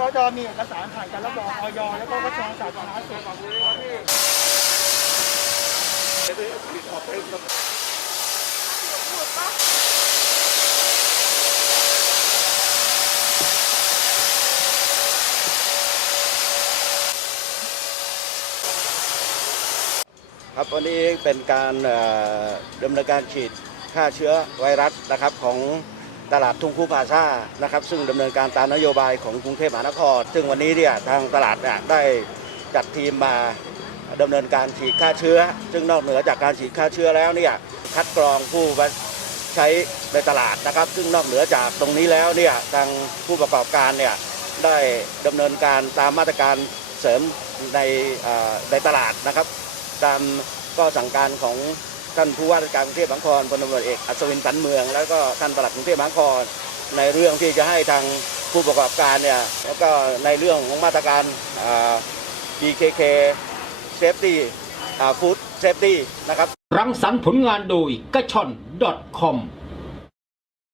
ก็จะมีเอกสารผ่านการรับรองออยแล้วก็กระทรวงสาธารณสุขครับวันนี้เป็นการดำเนินการฉีดฆ่าเชื้อไวรัสนะครับของ ตลาดทุ่งคู่พาซ่านะครับซึ่งดำเนินการตามนโยบายของกรุงเทพมหานคร ซึ่งวันนี้เนี่ยทางตลาดเนี่ยได้จัดทีมมาดำเนินการฉีดฆ่าเชื้อ ซึ่งนอกเหนือจากการฉีดฆ่าเชื้อแล้วเนี่ยคัดกรองผู้ใช้ในตลาดนะครับ ซึ่งนอกเหนือจากตรงนี้แล้วเนี่ยทางผู้ประกอบการเนี่ยได้ดำเนินการตามมาตรการเสริมในในตลาดนะครับ ตามก็สั่งการของ ท่านผู้ว่าราชการกรุงเทพมหานครพลตำรวจเอกอัศวินสันเมือง แล้วก็ท่านปลัดกรุงเทพมหานคร ในเรื่องที่จะให้ทางผู้ประกอบการเนี่ยแล้วก็ในเรื่องของมาตรการอ่า BKK Safety อ่า Food Safety นะครับ รังสรรค์ผลงานโดยกระชอน .com